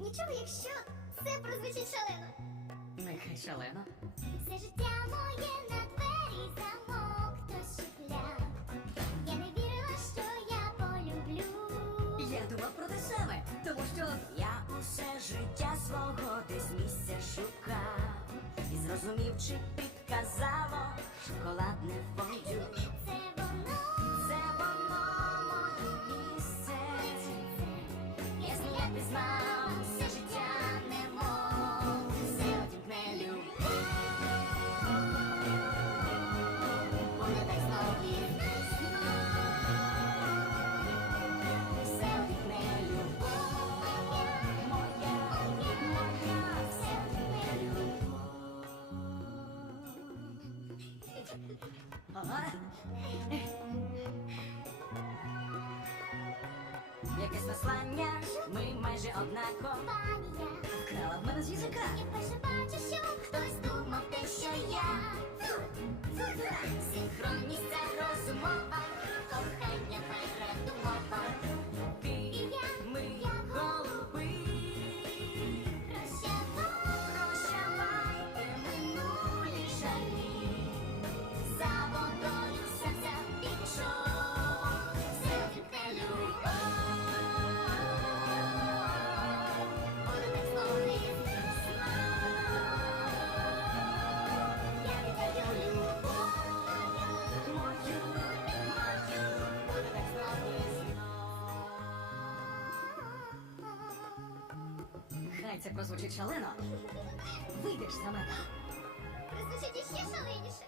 Нічого, якщо це прозвучить шалено. Нехай шалено. Все життя моє на двері замок, хтось шухляд. Я не вірила, що я полюблю. Я думав про те саме, тому що Я усе життя свого десь місця шукав і зрозумів, чи підказало шоколадне фондю. Це воно Моє місце. я сміяти знав, все життя немов. Все одімкне любов. Буде так знов і знов. Все одімкне любов. Моя, все одімкне любов. ага. Якесь послання, ми майже однаково. Панія, Вкрала в мене з язика. я вперше бачу, що хтось думав те, що я. Синхронність це розумова, кохання передумова. Ти, І я, ми, як голуби. Прощавайте минулі жалі. За водою серця пішов. Все одімкне любов. Буде так знов і знов. Я віддаю любов. Мою, Буде так знов і знов. Хай це прозвучить шалено. Вийдеш за мене. Прозвучить іще шаленіше.